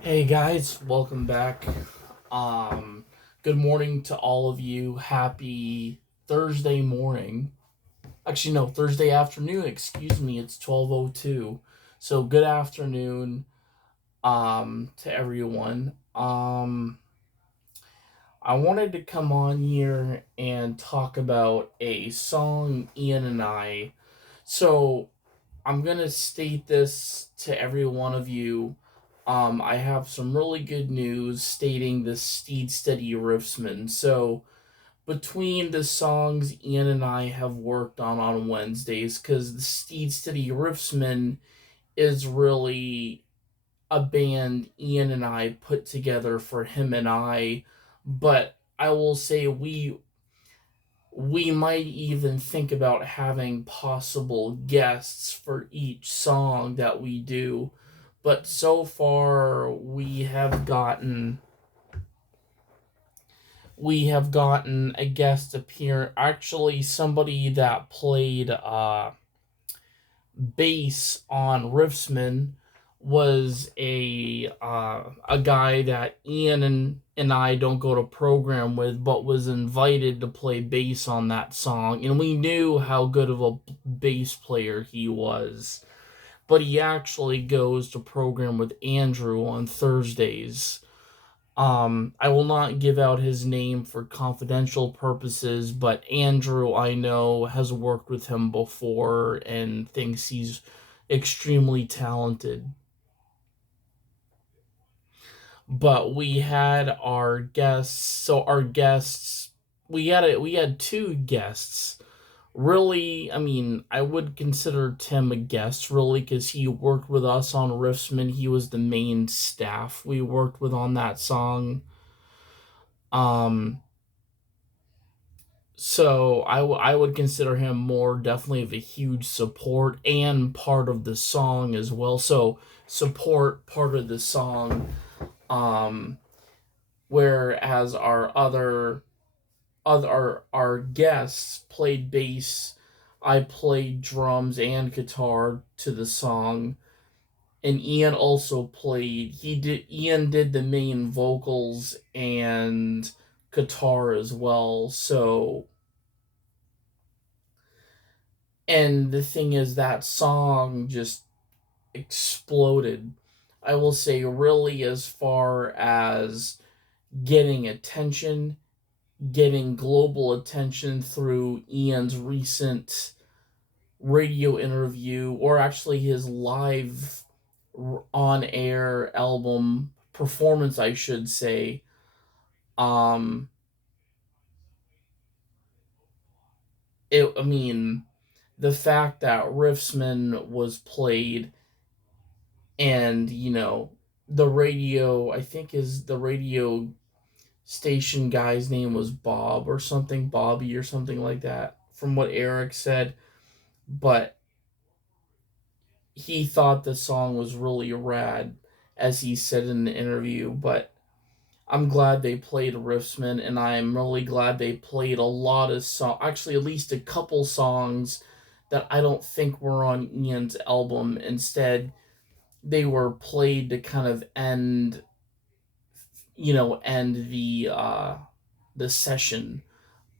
Hey guys, welcome back. Good morning to all of you. Happy Thursday morning. Actually, no, Thursday afternoon. Excuse me. It's 12:02. So good afternoon, to everyone. I wanted to come on here and talk about a song Ian and I. So I'm gonna state this to every one of you. I have some really good news stating the steady riffsmen. So between the songs Ian and I have worked on Wednesdays, because the steady riffsmen is really a band Ian and I put together for him and I. But I will say we might even think about having possible guests for each song that we do. But so far we have gotten a guest appear, actually somebody that played bass on Riffsman was a guy that Ian and I don't go to program with, but was invited to play bass on that song, and we knew how good of a bass player he was. But he actually goes to program with Andrew on Thursdays. I will not give out his name for confidential purposes, but Andrew, I know, has worked with him before and thinks he's extremely talented. But we had our guests, so our guests, we had two guests. Really, I mean, I would consider Tim a guest, really, because he worked with us on Riffsman. He was the main staff we worked with on that song. Um, So I would consider him more definitely of a huge support and part of the song as well. So support part of the song, um, whereas our guests played bass. I played drums and guitar to the song, and Ian did the main vocals and guitar as well. And the thing is, that song just exploded. I will say, really, as far as getting attention, getting global attention through Ian's recent radio interview, or actually his live on air album performance, I should say. Um, I mean, the fact that Riffsman was played, and the radio, I think, is the radio station guy's name was Bob or something, Bobby or something like that, from what Eric said. But he thought the song was really rad, as he said in the interview. But I'm glad they played Riffsman, and I'm really glad they played a lot of songs, actually at least a couple songs that I don't think were on Ian's album. Instead, they were played to kind of end the session.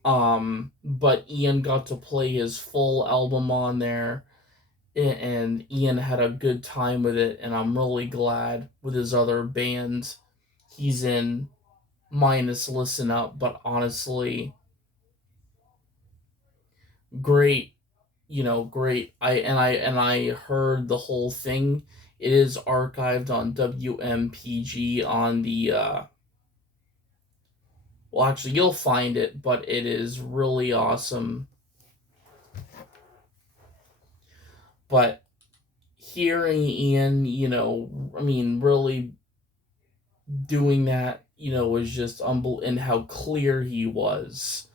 But Ian got to play his full album on there, and Ian had a good time with it, and I'm really glad with his other bands he's in, minus Listen Up. But honestly, great, great. I heard the whole thing. It is archived on WMPG on the well, actually, you'll find it, but it is really awesome. But hearing Ian, I mean, really doing that, was just unbelievable, and how clear he was.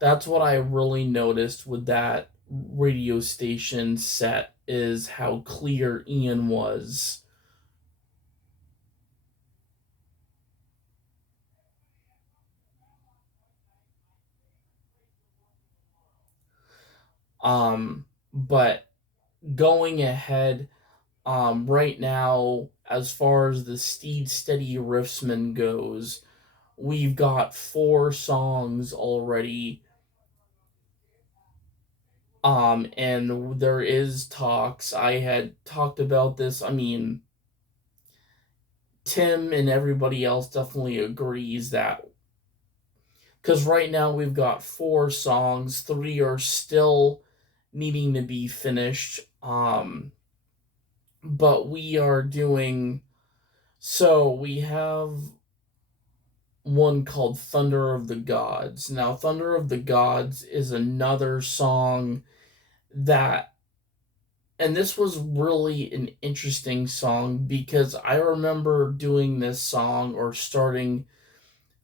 That's what I really noticed with that radio station set, is how clear Ian was. But going ahead, right now, as far as the steady riffsmen goes, we've got 4 songs already. And there is talks. I had talked about this. I mean, Tim and everybody else definitely agrees that, because right now we've got 4 songs, 3 are still needing to be finished. But we are doing, so we have one called Thunder of the Gods. Now, Thunder of the Gods is another song that, and this was really an interesting song because I remember doing this song or starting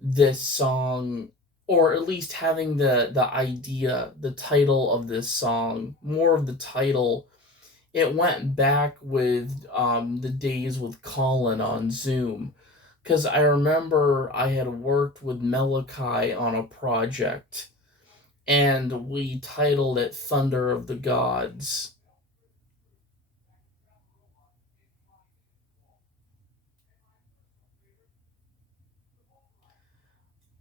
this song, or at least having the idea, the title of this song, more of the title. It went back with the days with Colin on Zoom, because I remember I had worked with Malachi on a project, and we titled it Thunder of the Gods.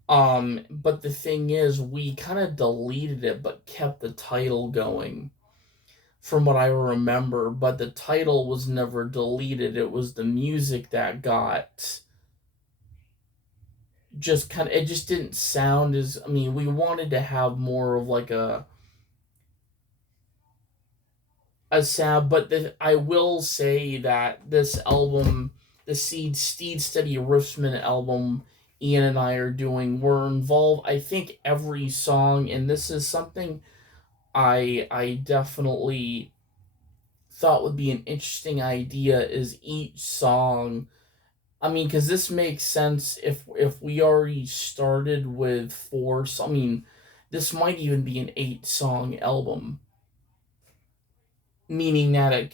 But the thing is, we kind of deleted it, but kept the title going, from what I remember. But the title was never deleted. It was the music that got just kind of, it just didn't sound as, I mean, we wanted to have more of like a sound. But I will say that this album, the Steed Steady Riffsman album, Ian and I are doing, we're involved, I think, every song. And this is something I definitely thought would be an interesting idea, is each song, I mean, because this makes sense if we already started with 4. So, I mean, this might even be an 8-song album, meaning that it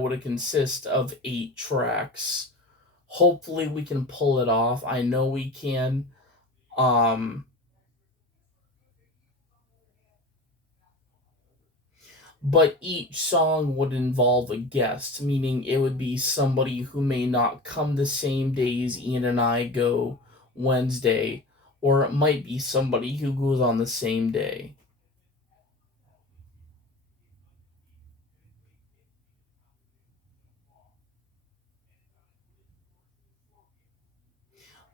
would consist of 8 tracks. Hopefully, we can pull it off. I know we can. Um, but each song would involve a guest, meaning it would be somebody who may not come the same days Ian and I go Wednesday, or it might be somebody who goes on the same day.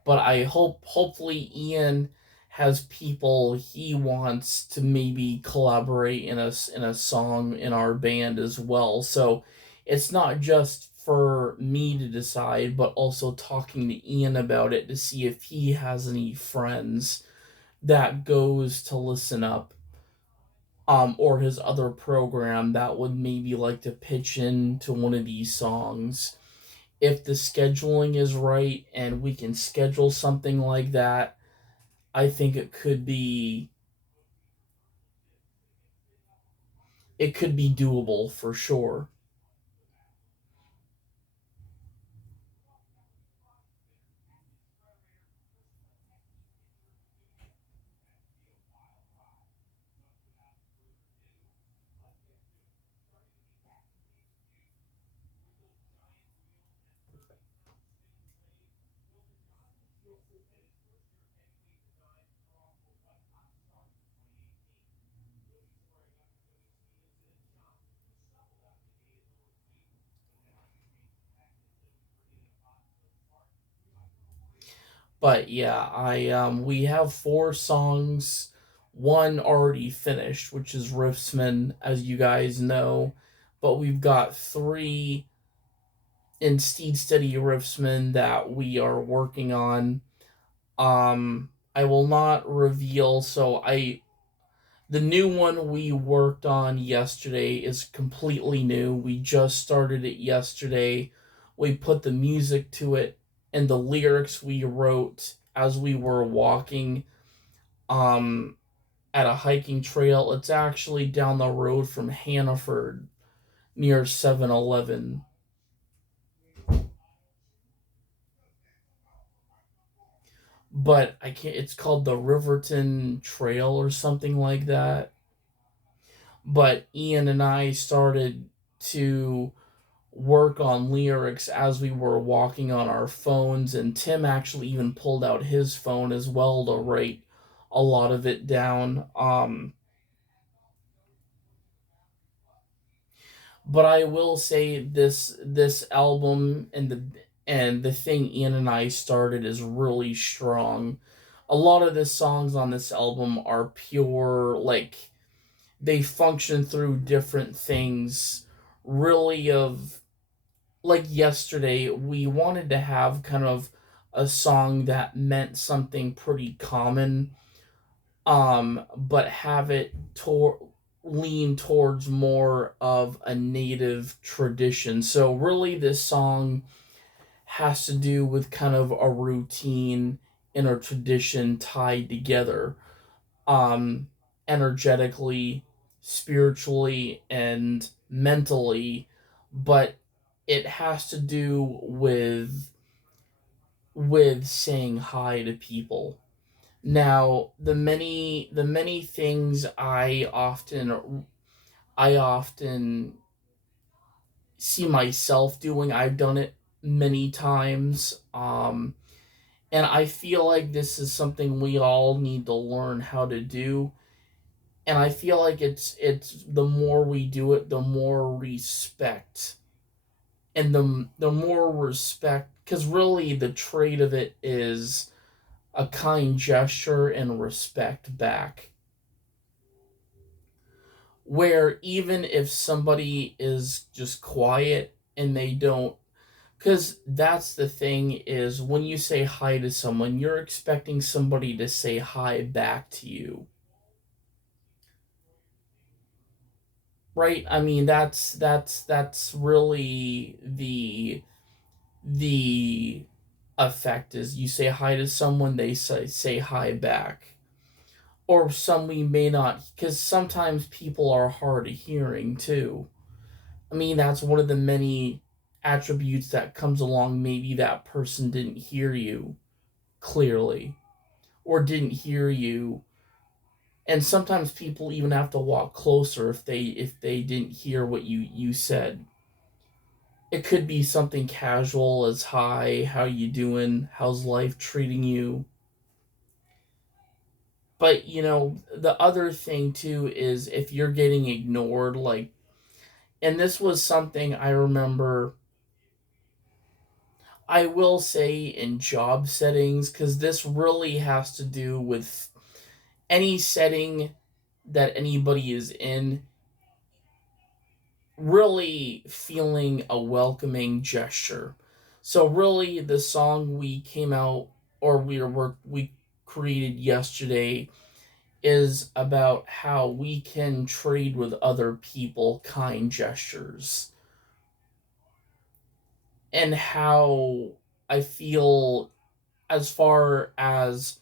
But I hopefully Ian has people he wants to maybe collaborate in a song in our band as well. So it's not just for me to decide, but also talking to Ian about it to see if he has any friends that goes to listen up, or his other program that would maybe like to pitch in to one of these songs. If the scheduling is right and we can schedule something like that, I think it could be doable for sure. But yeah, I we have 4 songs, one already finished, which is Riffsman, as you guys know, but we've got 3 in Steed Steady Riffsman that we are working on. I will not reveal, so I the new one we worked on yesterday is completely new. We just started it yesterday. We put the music to it and the lyrics we wrote as we were walking um at a hiking trail. It's actually down the road from Hannaford near 7-Eleven. But I can't, it's called the Riverton Trail or something like that. But Ian and I started to work on lyrics as we were walking on our phones, and Tim actually even pulled out his phone as well to write a lot of it down. But I will say this album and the thing Ian and I started is really strong. A lot of the songs on this album are pure, like they function through different things, really. Of like yesterday, we wanted to have kind of a song that meant something pretty common, but have it lean towards more of a native tradition. So really, this song has to do with kind of a routine and a tradition tied together, um, energetically, spiritually, and mentally, but it has to do with saying hi to people. Now, the many things I often see myself doing, I've done it many times. And I feel like this is something we all need to learn how to do. And I feel like it's the more we do it, the more respect, and the more respect, because really the trait of it is a kind gesture and respect back, where even if somebody is just quiet and they don't, because that's the thing, is when you say hi to someone, you're expecting somebody to say hi back to you, right? I mean, that's really the effect, is you say hi to someone, they say hi back. Or some we may not, because sometimes people are hard of hearing too. I mean, that's one of the many attributes that comes along. Maybe that person didn't hear you clearly, or didn't hear you. And sometimes people even have to walk closer if they didn't hear what you said. It could be something casual as hi, how you doing, how's life treating you. But the other thing too is if you're getting ignored, like, and this was something I remember, I will say, in job settings, because this really has to do with any setting that anybody is in, really feeling a welcoming gesture. So really, the song we came out, or we created yesterday, is about how we can trade with other people kind gestures, and how I feel, as far as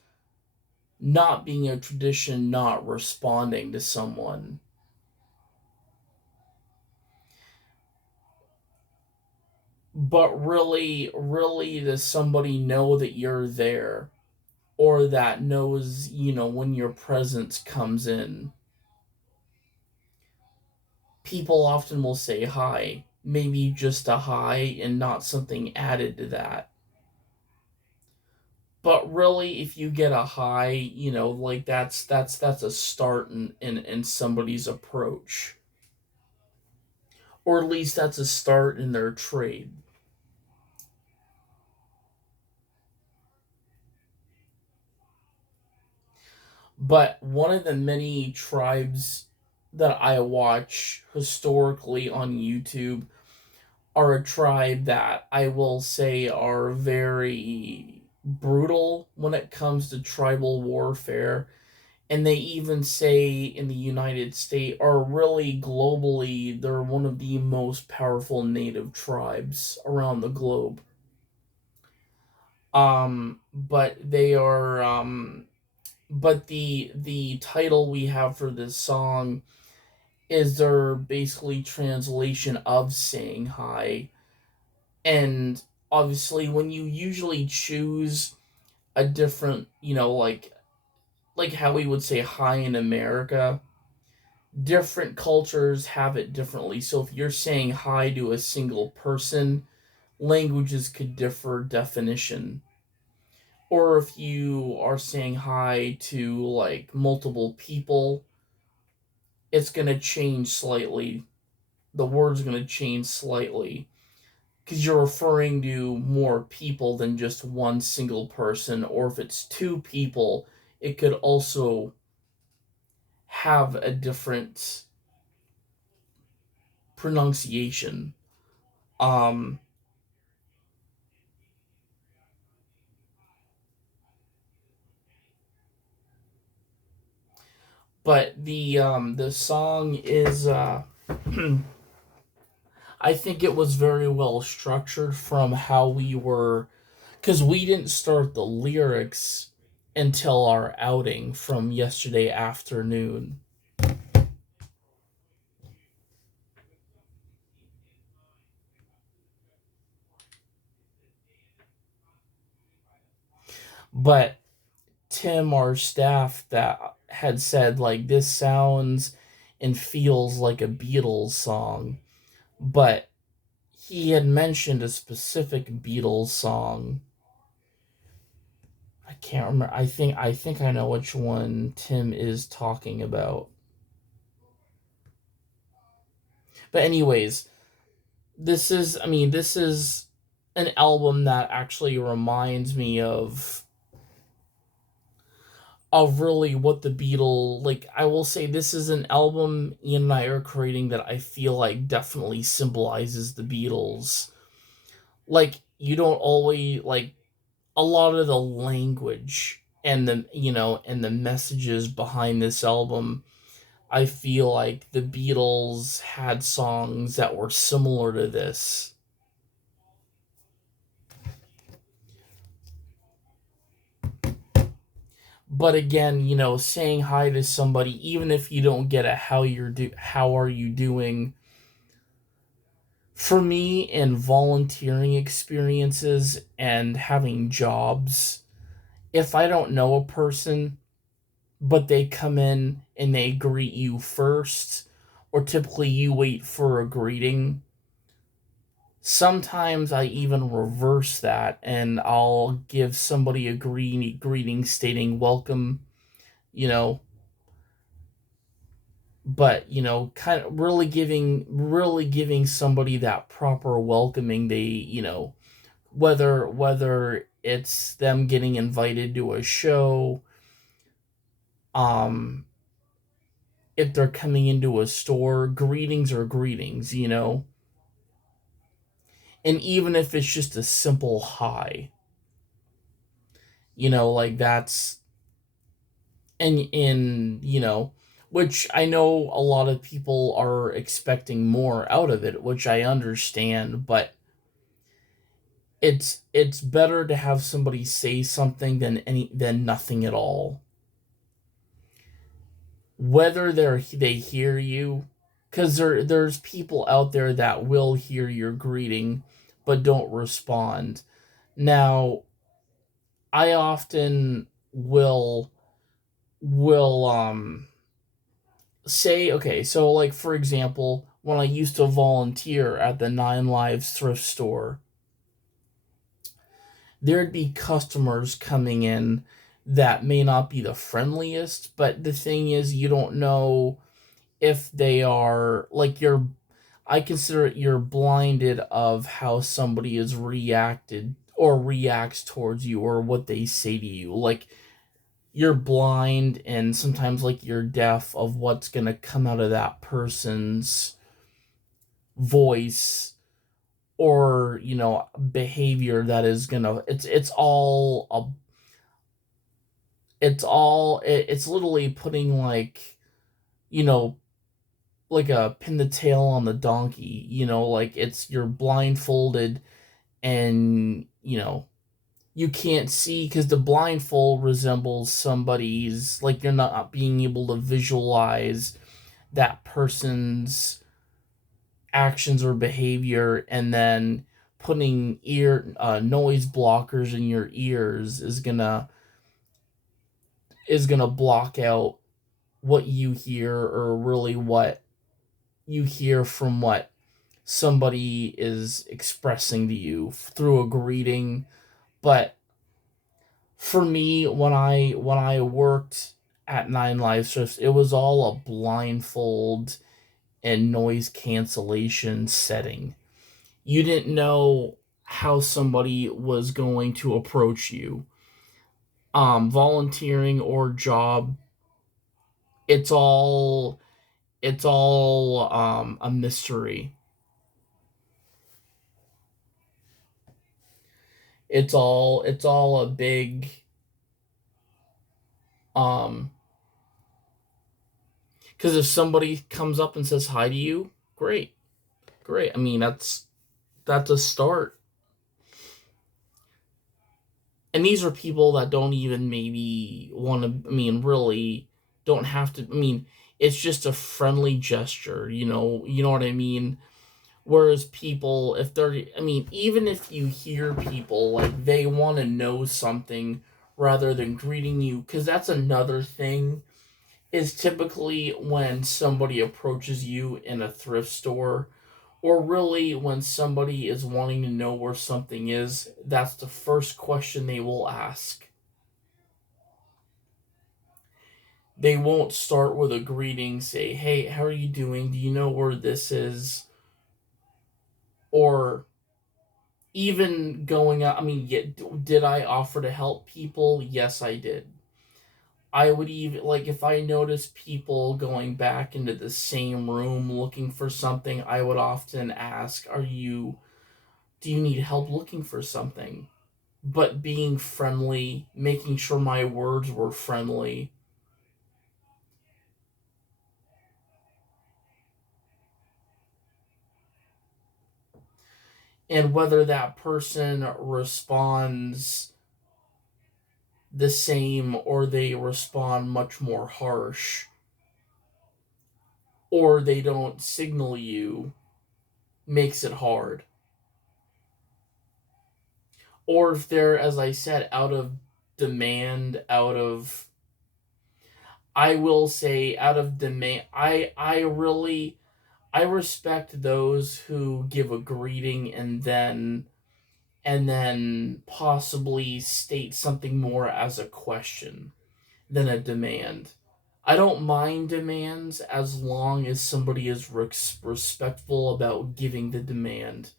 not being a tradition, not responding to someone, but really does somebody know that you're there, or that knows, when your presence comes in. People often will say hi, maybe just a hi and not something added to that. But really, if you get a hi, like that's a start in somebody's approach, or at least that's a start in their trade. But one of the many tribes that I watch historically on YouTube are a tribe that I will say are very brutal when it comes to tribal warfare. And they even say in the United States, or really globally, they're one of the most powerful native tribes around the globe. But they are, but the title we have for this song is their basically translation of saying hi. And obviously, when you usually choose a different, like how we would say hi in America, different cultures have it differently. So if you're saying hi to a single person, languages could differ definition. Or if you are saying hi to like multiple people, it's going to change slightly. The word's going to change slightly because you're referring to more people than just one single person. Or if it's two people, it could also have a different pronunciation. Um, but the song is I think it was very well structured from how we were, because we didn't start the lyrics until our outing from yesterday afternoon. But Tim, our staff, that had said like this sounds and feels like a Beatles song, but he had mentioned a specific Beatles song. I can't remember. I think I know which one Tim is talking about. But anyways, this is an album that actually reminds me of really what the Beatles, like, I will say this is an album Ian and I are creating that I feel like definitely symbolizes the Beatles. Like, you don't always like a lot of the language and the messages behind this album. I feel like the Beatles had songs that were similar to this. But again, saying hi to somebody, even if you don't get a how are you doing, for me, in volunteering experiences and having jobs, if I don't know a person but they come in and they greet you first, or typically you wait for a greeting, sometimes I even reverse that and I'll give somebody a greeting stating welcome, you know, but kind of really giving somebody that proper welcoming. They, whether it's them getting invited to a show, um if they're coming into a store, greetings are greetings, and even if it's just a simple hi, like that's, and which I know a lot of people are expecting more out of it, which I understand, but it's better to have somebody say something than nothing at all. Whether they hear you, because there's people out there that will hear your greeting but don't respond. Now, I often will say, okay, so like for example, when I used to volunteer at the Nine Lives thrift store, there'd be customers coming in that may not be the friendliest, but the thing is, you don't know if they are like you're. I consider it you're blinded of how somebody is reacted or reacts towards you or what they say to you. Like, you're blind and sometimes like you're deaf of what's gonna come out of that person's voice or behavior that is gonna it's literally putting like you know like a pin the tail on the donkey, like it's you're blindfolded, and you can't see because the blindfold resembles somebody's, like, you're not being able to visualize that person's actions or behavior, and then putting ear noise blockers in your ears is gonna block out what you hear, or really what you hear from what somebody is expressing to you through a greeting. But for me, when I worked at Nine Live Shifts, it was all a blindfold and noise cancellation setting. You didn't know how somebody was going to approach you. Volunteering or job, it's all a mystery. It's all a big um because if somebody comes up and says hi to you, great, great. I mean, that's a start. And these are people that don't even maybe want to, I mean, really don't have to, I mean, it's just a friendly gesture, you know what I mean? Whereas people, if they're, I mean, even if you hear people like they want to know something rather than greeting you, because that's another thing, is typically when somebody approaches you in a thrift store, or really when somebody is wanting to know where something is, that's the first question they will ask. They won't start with a greeting, say, hey, how are you doing? Do you know where this is? Or even going out, I mean, did I offer to help people? Yes, I did. I would even, like, if I notice people going back into the same room looking for something, I would often ask, do you need help looking for something? But being friendly, making sure my words were friendly. And whether that person responds the same, or they respond much more harsh, or they don't signal you, makes it hard. Or if they're, as I said, out of demand, I will say, out of demand, I respect those who give a greeting and then possibly state something more as a question than a demand. I don't mind demands as long as somebody is respectful about giving the demand.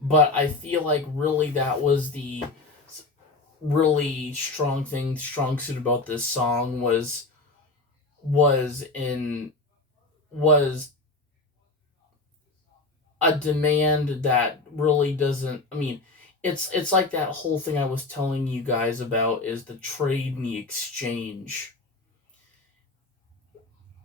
But I feel like really that was the really strong suit about this song was in was a demand that really doesn't, I mean, it's like that whole thing I was telling you guys about, is the trade and the exchange.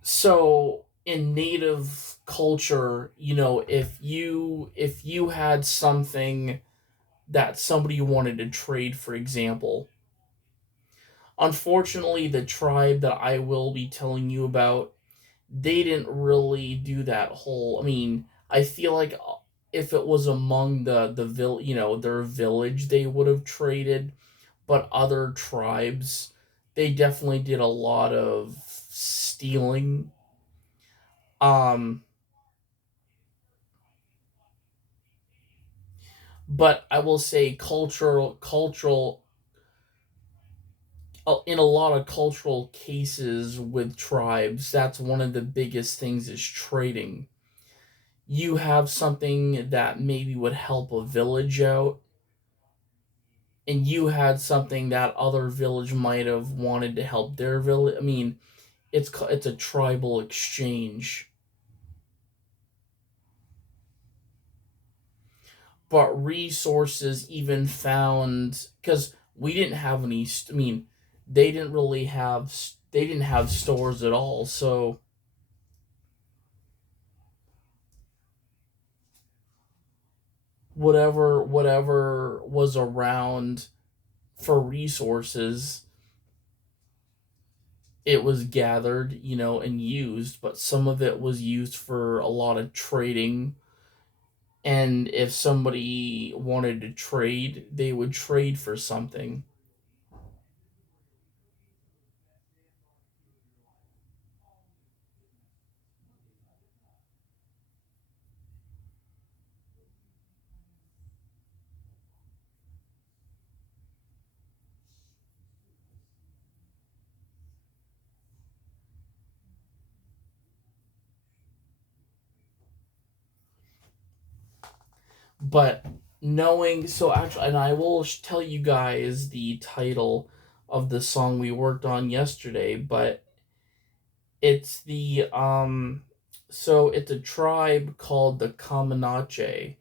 So in native culture, if you had something that somebody wanted to trade, for example, unfortunately the tribe that I will be telling you about, they didn't really do that whole, I mean, I feel like if it was among their village, they would have traded. But other tribes, they definitely did a lot of stealing. um but I will say, in a lot of cultural cases with tribes, that's one of the biggest things, is trading. You have something that maybe would help a village out, and you had something that other village might have wanted to help their village. I mean, it's a tribal exchange. But resources even found, because we didn't have any, I mean, they didn't have stores at all. So whatever was around for resources, it was gathered, and used. But some of it was used for a lot of trading, and if somebody wanted to trade, they would trade for something. But knowing, so actually, and I will tell you guys the title of the song we worked on yesterday, but it's the so it's a tribe called the Comanche,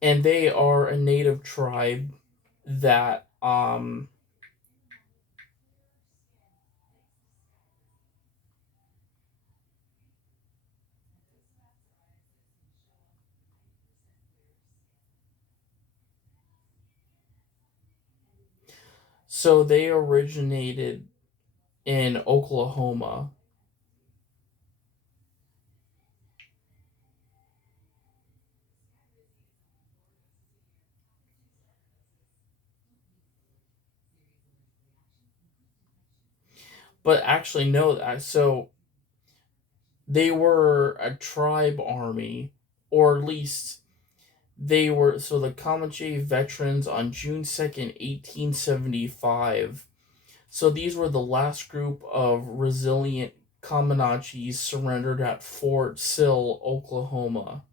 and they are a native tribe that so they originated in Oklahoma. But actually no, so they were a tribe army, or at least they were, so the Comanche veterans on June 2nd, 1875. So these were the last group of resilient Comanches surrendered at Fort Sill, Oklahoma.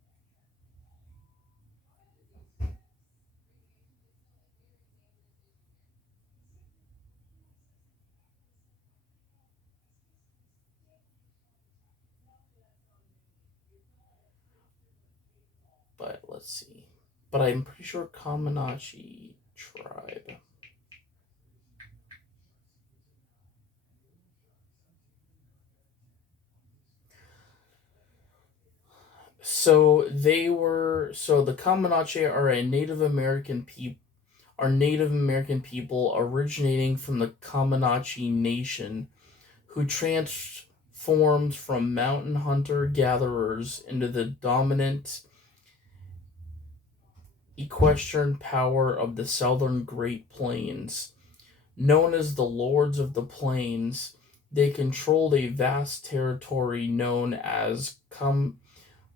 But let's see. But I'm pretty sure Comanche tribe. So the Comanche are Native American people originating from the Comanche Nation who transformed from mountain hunter gatherers into the dominant equestrian power of the southern Great Plains. Known as the Lords of the Plains, they controlled a vast territory known as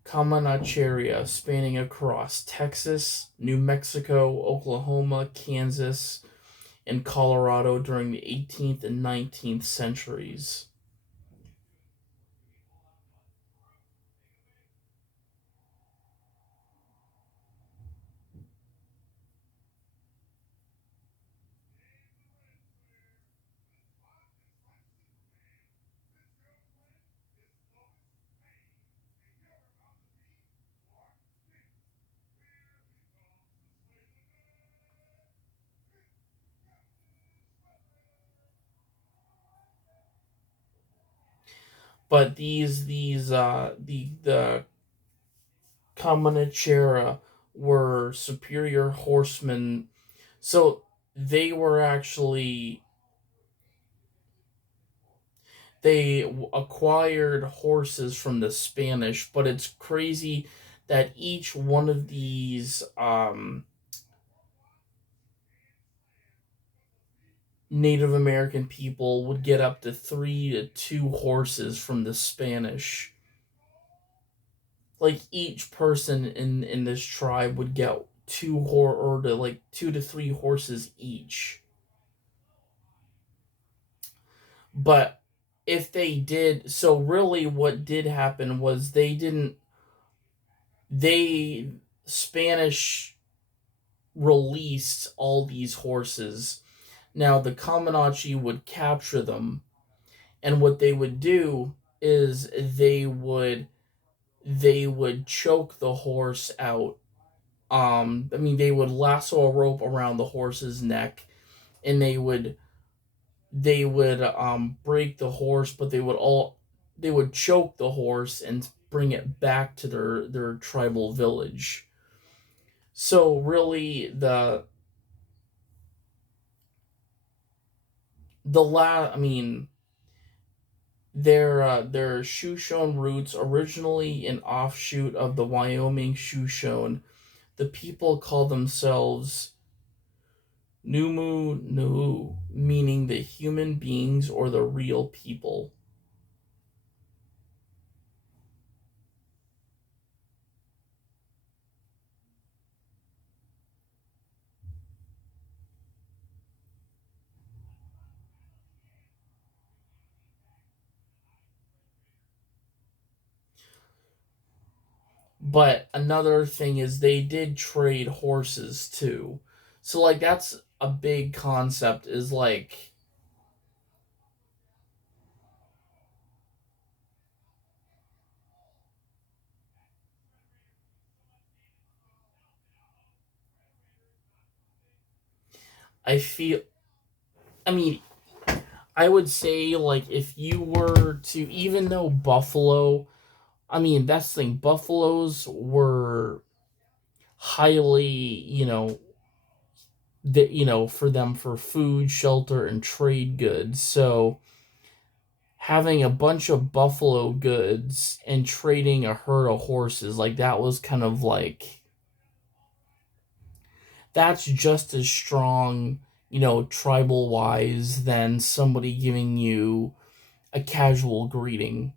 Comancheria, spanning across Texas, New Mexico, Oklahoma, Kansas, and Colorado during the 18th and 19th centuries. But the Comanachera were superior horsemen, so they were actually they acquired horses from the Spanish. But it's crazy that each one of these Native American people would get up to 3 to 2 horses from the Spanish. Like each person in this tribe would get or to like 2 to 3 horses each. But if they did, so really what did happen was they Spanish released all these horses. Now the Comanche would capture them, and what they would do is they would choke the horse out. I mean, they would lasso a rope around the horse's neck, and they would break the horse, but they would choke the horse and bring it back to their tribal village. So really, the la I mean, Their Shoshone roots, originally an offshoot of the Wyoming Shoshone. The people call themselves Numu Nu, meaning the human beings or the real people. But another thing is they did trade horses too. So like that's a big concept is like I feel I mean I would say like if you were to even though buffalo I mean that's the thing buffaloes were highly, that for them for food, shelter and trade goods. So having a bunch of buffalo goods and trading a herd of horses like that was kind of like that's just as strong, tribal wise than somebody giving you a casual greeting.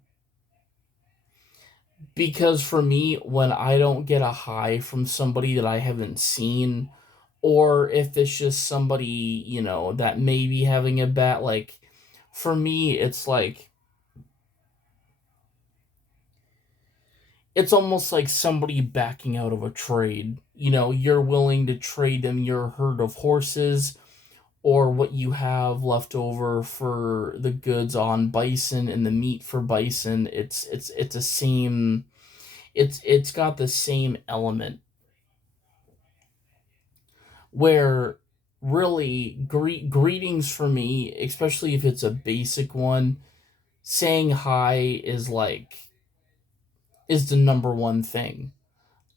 Because for me, when I don't get a hi from somebody that I haven't seen, or if it's just somebody, that may be having a bad, like, for me, it's almost like somebody backing out of a trade. You're willing to trade them your herd of horses or what you have left over for the goods on bison and the meat for bison. It's a same it's got the same element where really greetings for me, especially if it's a basic one, saying hi is the number one thing.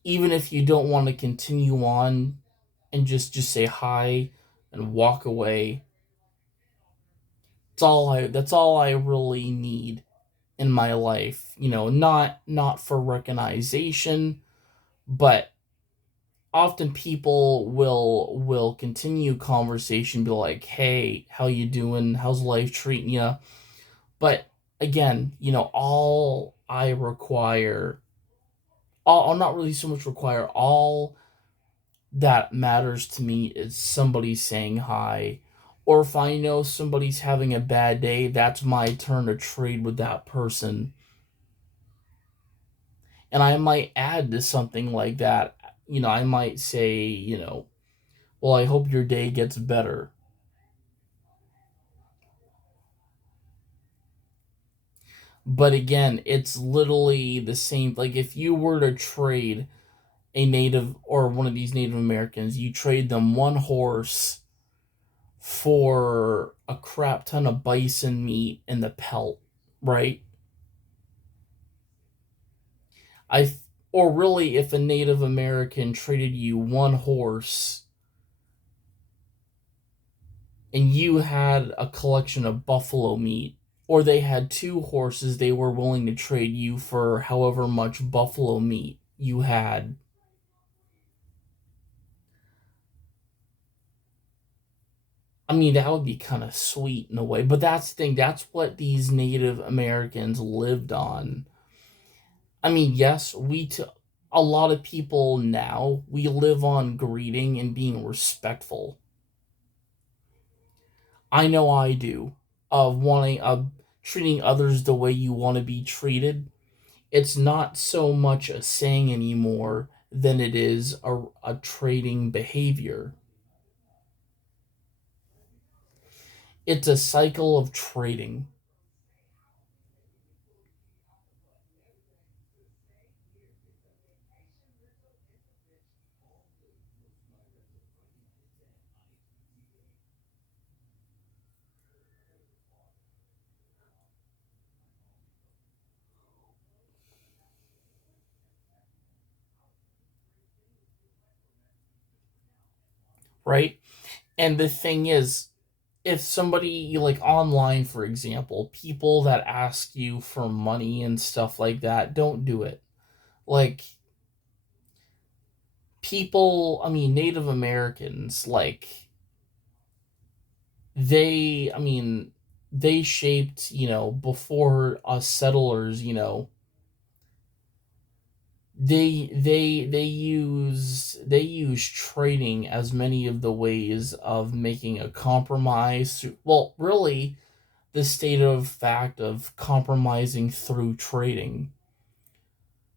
Even if you don't want to continue on and just say hi and walk away, that's all I really need in my life. Not for recognition, but often people will continue conversation, be like, "Hey, how you doing? How's life treating you?" But again, all I require, all not really so much require, all that matters to me is somebody saying hi. Or if I know somebody's having a bad day, that's my turn to trade with that person. And I might add to something like that. I might say, well, I hope your day gets better. But again, it's literally the same. Like if you were to trade a native or one of these Native Americans, you trade them one horse for a crap ton of bison meat and the pelt, right? I or really if a Native American traded you one horse and you had a collection of buffalo meat, or they had two horses they were willing to trade you for however much buffalo meat you had. I mean, that would be kind of sweet in a way, but that's the thing. That's what these Native Americans lived on. I mean, yes, a lot of people now, we live on greeting and being respectful. I know I do. Of treating others the way you want to be treated. It's not so much a saying anymore than it is a trading behavior. It's a cycle of trading, right? And the thing is, if somebody like online, for example, people that ask you for money and stuff like that, don't do it. Like people, I mean, Native Americans, like they, I mean, they shaped, before us settlers, they use trading as many of the ways of making a compromise. Well, really, the state of fact of compromising through trading,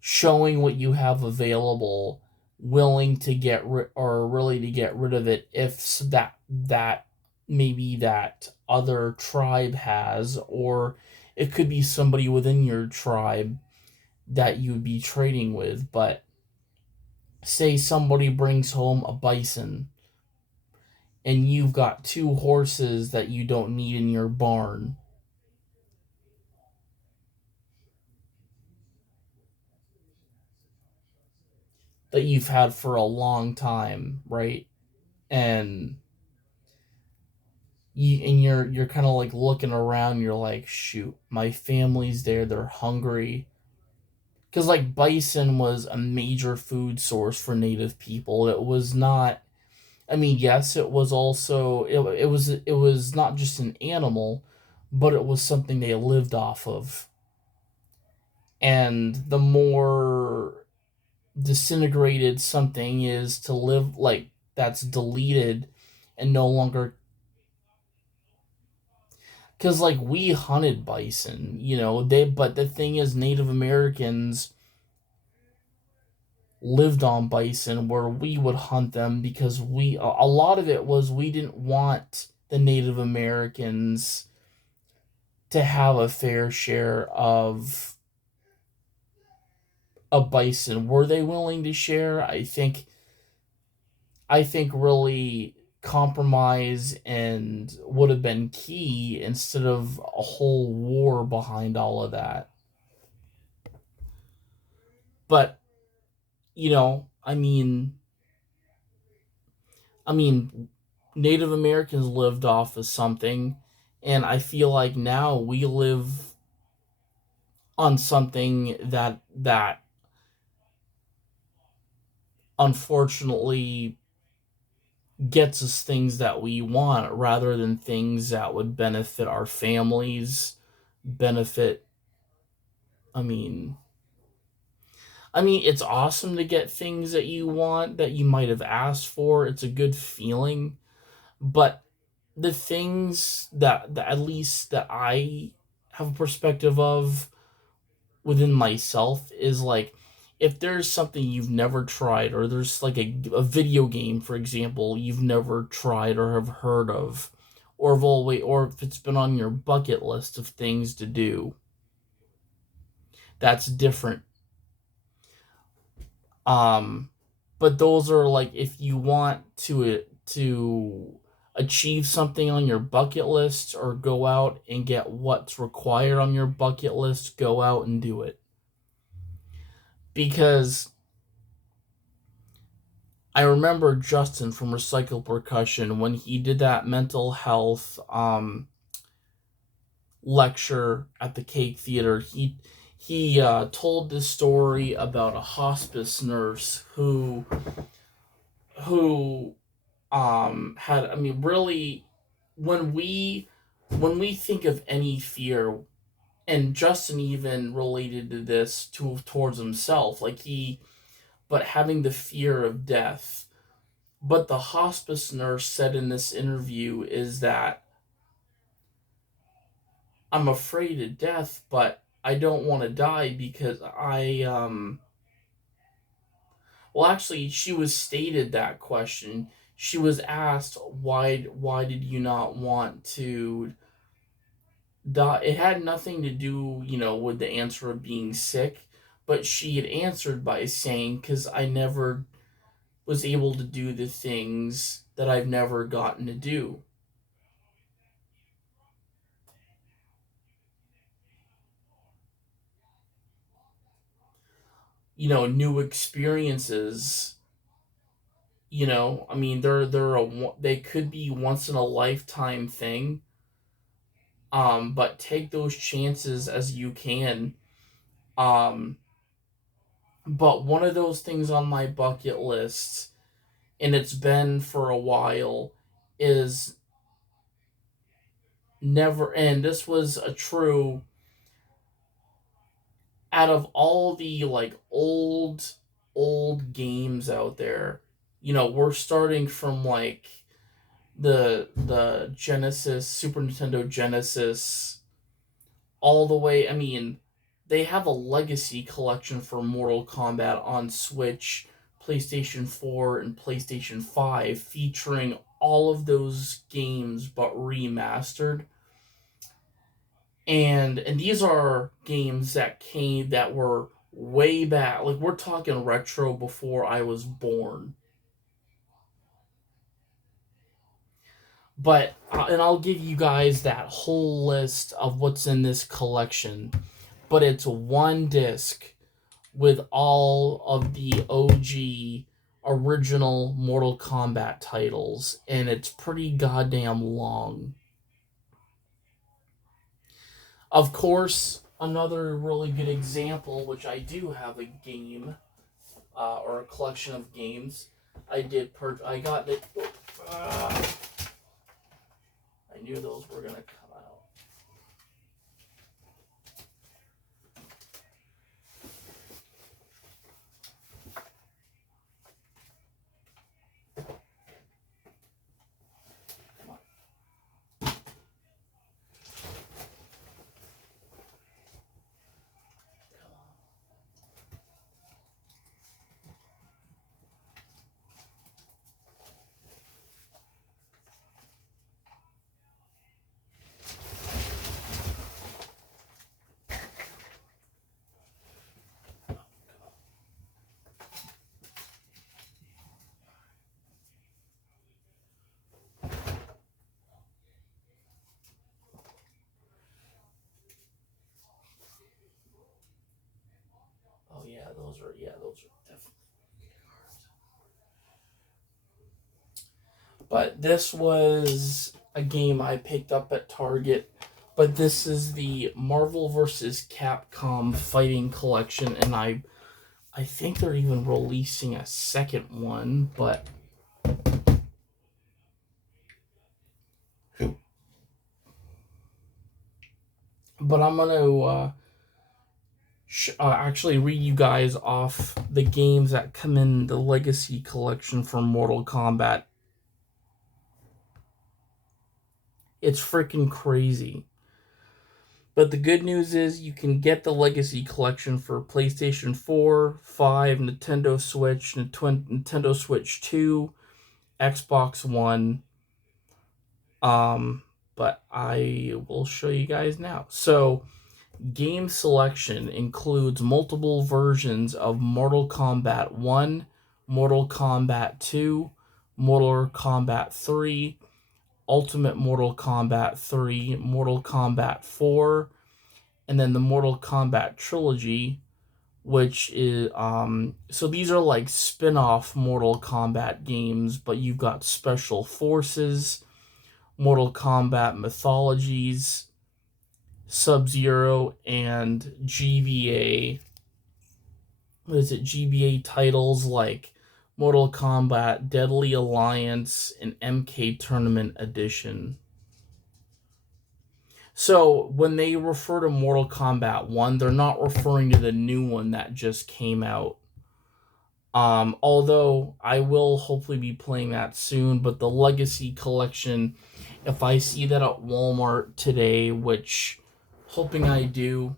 showing what you have available, willing to get or really to get rid of it if that maybe that other tribe has, or it could be somebody within your tribe that you'd be trading with. But say somebody brings home a bison and you've got two horses that you don't need in your barn that you've had for a long time, right? And you're kind of like looking around, you're like, shoot, my family's there, they're hungry. Because like bison was a major food source for native people. It was not, I mean, yes, it was also it was not just an animal, but it was something they lived off of. And the more disintegrated something is to live, like that's deleted and no longer, because like we hunted bison, but the thing is Native Americans lived on bison where we would hunt them because a lot of it was we didn't want the Native Americans to have a fair share of a bison. Were they willing to share? I think really compromise and would have been key instead of a whole war behind all of that. But I mean, Native Americans lived off of something, and I feel like now we live on something that unfortunately gets us things that we want rather than things that would benefit our families, benefit. I mean, it's awesome to get things that you want that you might have asked for. It's a good feeling, but the things that at least that I have a perspective of within myself is like, if there's something you've never tried, or there's like a video game, for example, you've never tried or have heard of, or if it's been on your bucket list of things to do, that's different. Um, but those are like, if you want to achieve something on your bucket list or go out and get what's required on your bucket list, go out and do it. Because I remember Justin from Recycle Percussion when he did that mental health lecture at the Cake Theater. He told this story about a hospice nurse who had, I mean, really, when we think of any fear, and Justin even related to this towards himself, like but having the fear of death. But the hospice nurse said in this interview is that, I'm afraid of death, but I don't want to die because well, actually, she was stated that question. She was asked, why did you not want to die? It had nothing to do, with the answer of being sick, but she had answered by saying, because I never was able to do the things that I've never gotten to do. New experiences, You know, I mean, they could be once in a lifetime thing. But take those chances as you can. Um, but one of those things on my bucket list, and it's been for a while, is never. And this was a true out of all the like old games out there. You know, we're starting from like the Genesis, Super Nintendo Genesis, all the way. I mean, they have a legacy collection for Mortal Kombat on Switch, PlayStation 4, and PlayStation 5, featuring all of those games but remastered. And these are games that were way back. Like, we're talking retro before I was born. But and I'll give you guys that whole list of what's in this collection. But it's one disc with all of the OG original Mortal Kombat titles, and it's pretty goddamn long. Of course, another really good example, which I do have a game or a collection of games. I got it. I knew those were gonna come out. Oh those are definitely. But this was a game I picked up at Target. But this is the Marvel vs. Capcom Fighting Collection, and I think they're even releasing a second one, but I'm gonna actually read you guys off the games that come in the Legacy Collection for Mortal Kombat. It's freaking crazy. But the good news is you can get the Legacy Collection for PlayStation 4, 5, Nintendo Switch, Nintendo Switch 2, Xbox One. Um, but I will show you guys now. So, game selection includes multiple versions of Mortal Kombat 1, Mortal Kombat 2, Mortal Kombat 3, Ultimate Mortal Kombat 3, Mortal Kombat 4, and then the Mortal Kombat trilogy, which is so these are like spin-off Mortal Kombat games, but you've got Special Forces, Mortal Kombat Mythologies, Sub-Zero, and GBA. What is it? GBA titles like Mortal Kombat Deadly Alliance and MK Tournament Edition. So when they refer to Mortal Kombat 1, they're not referring to the new one that just came out. Although I will hopefully be playing that soon, but the Legacy Collection, if I see that at Walmart today, which hoping I do,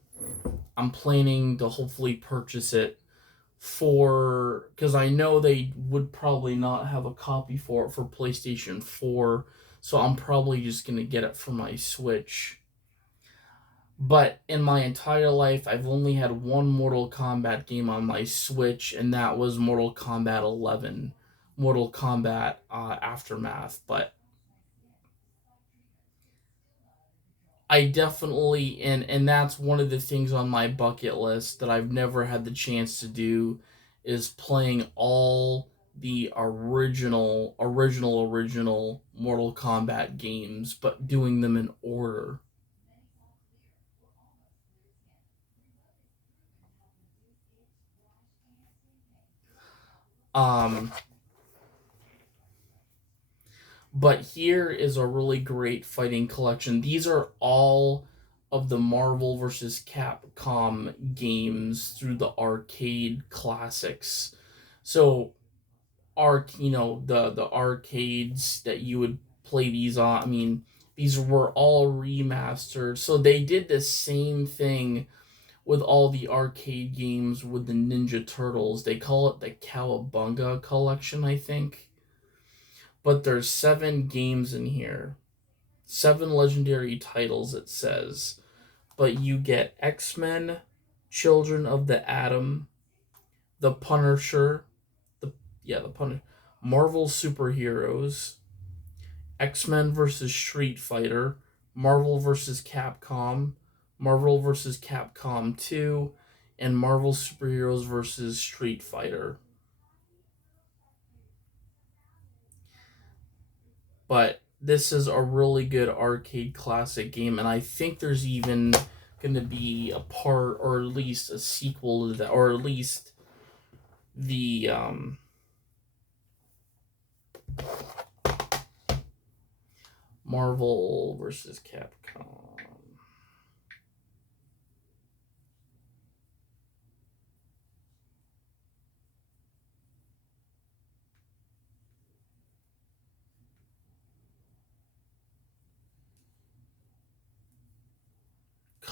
I'm planning to hopefully purchase it for, because I know they would probably not have a copy for it for PlayStation 4, so I'm probably just going to get it for my Switch. But in my entire life, I've only had one Mortal Kombat game on my Switch, and that was Mortal Kombat 11, Mortal Kombat Aftermath. But I definitely, and that's one of the things on my bucket list that I've never had the chance to do, is playing all the original Mortal Kombat games, but doing them in order. Um, but here is a really great fighting collection. These are all of the Marvel versus Capcom games through the arcade classics. So the arcades that you would play these on. I mean, these were all remastered. So they did the same thing with all the arcade games with the Ninja Turtles. They call it the Cowabunga collection, I think. But there's 7 games in here. 7 legendary titles, it says. But you get X-Men, Children of the Atom, The Punisher, the Punisher, Marvel Superheroes, X-Men versus Street Fighter, Marvel versus Capcom, Marvel versus Capcom 2, and Marvel Superheroes versus Street Fighter. But this is a really good arcade classic game, and I think there's even going to be a part, or at least a sequel to that, or at least the Marvel versus Capcom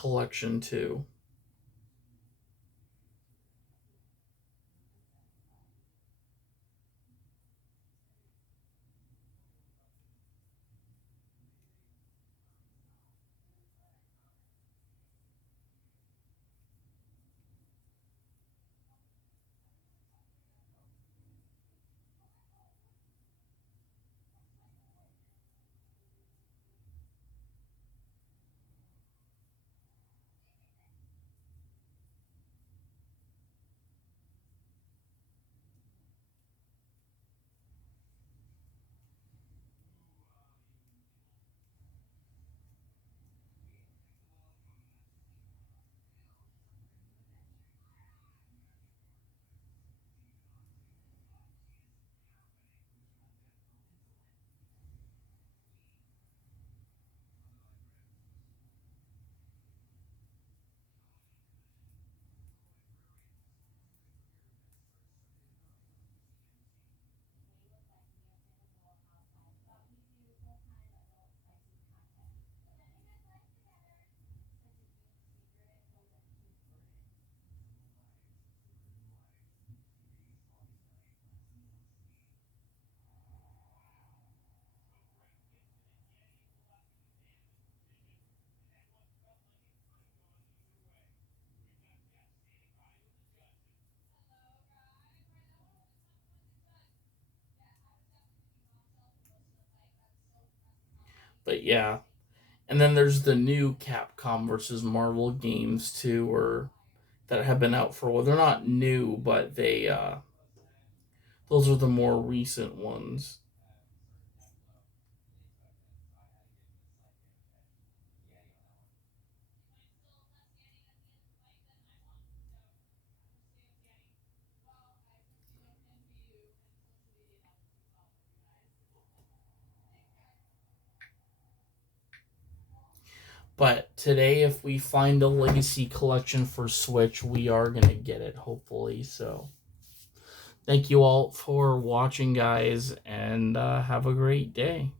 Collection 2. But yeah, and then there's the new Capcom versus Marvel games too, or that have been out for a while. They're not new, but they those are the more recent ones. But today, if we find a Legacy collection for Switch, we are gonna get it, hopefully. So, thank you all for watching, guys, and have a great day.